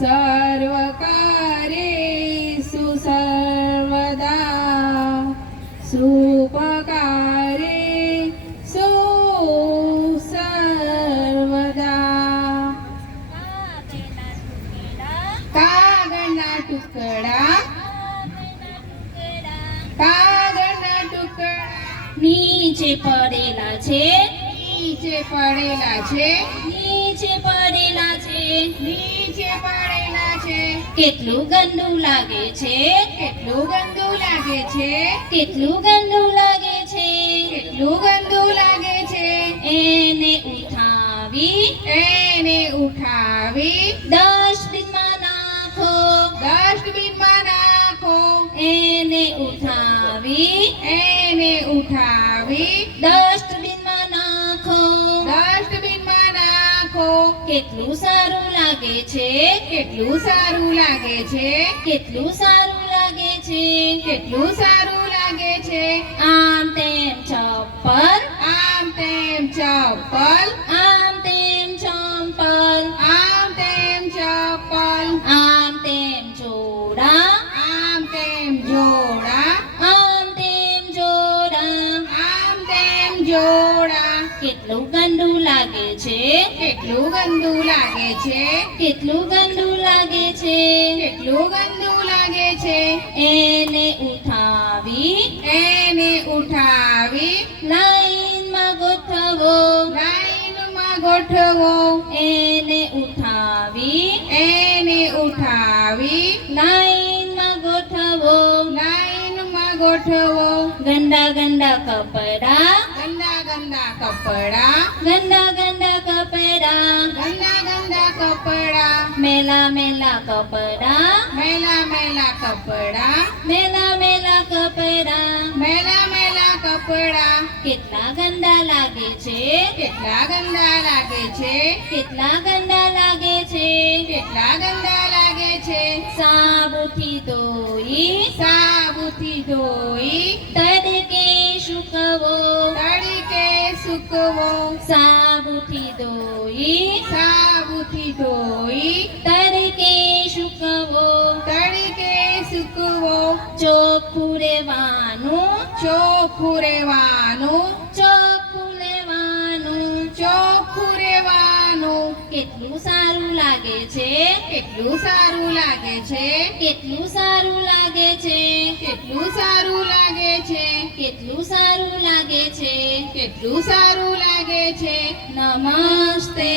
સર્વકાર્યેષુ સર્વદા સુપકારેષુ સર્વદા. કાગળના ટુકડા કાગળના ટુકડા નીચે પડેલા છે, નીચે પડેલા છે, નીચે પડેલા છે. નીચે પડેલા છે. કેટલું ગંદુ લાગે છે, કેટલું ગંદુ લાગે છે, કેટલું ગંદુ લાગે છે. કેટલું ગંદુ લાગે છે. એને ઉઠાવી એને ઉઠાવી ડસ્ટબિનમાં નાખો, ડસ્ટબિનમાં નાખો. એને ઉઠાવી એને ઉઠાવી ડસ્ટબિનમાં નાખો. ડસ્ટબિનમાં નાખો. કેટલું સારું લાગે છે, કેટલું સારું લાગે છે, કેટલું સારું લાગે છે. કેટલું સારું લાગે છે. આમ તેમ ચપ્પલ, આમ તેમ ચપ્પલ, આમ તેમ ચંપલ, આમ તેમ ચપ્પલ, આમ તેમ જોડા, આમ તેમ જોડા, આમ તેમ જોડા. આમ તેમ જોડા. કેટલું ગંદુ લાગે છે, કેટલું ગંદુ લાગે છે, કેટલું ગંદુ લાગે છે. કેટલું ગંદુ લાગે છે. એને ઉઠાવી એને ઉઠાવી લાઈનમાં ગોઠવો, લાઈનમાં ગોઠવો. એને ઉઠાવી એને ઉઠાવી લાઈનમાં ગોઠવો. લાઈનમાં ગોઠવો. ગંદા ગંદા કપડા, ગંદા ગંદા કપડા, ગંદા ગંદા કપડા, ગંદા ગંદા કપડા, મેલા મેલા કપડા, મેલા મેલા કપડા, મેલા મેલા કપડા. મેલા મેલા કપડા. કેટલા ગંદા લાગે છે, કેટલા ગંદા લાગે છે, કેટલા ગંદા લાગે છે. કેટલા ગંદા લાગે છે. સાબુથી ધોઈ સાબુથી ધોઈ તડકે સૂકવો, તડકે સૂકવો. સાબુથી ધોઈ સાબુથી ધોઈ તડકે સૂકવો. તડકે સૂકવો. ચોખ્ખું રહેવાનું, ચોખ્ખું રહેવાનું, ચોખ્ખું લેવાનું. ચોખ્ખું રહેવાનું. કેટલું સારું લાગે છે, કેટલું સારું લાગે છે, કેટલું સારું લાગે છે. કેટલું સારું લાગે છે, કેટલું સારું લાગે છે. કેટલું સારું લાગે છે. નમસ્તે.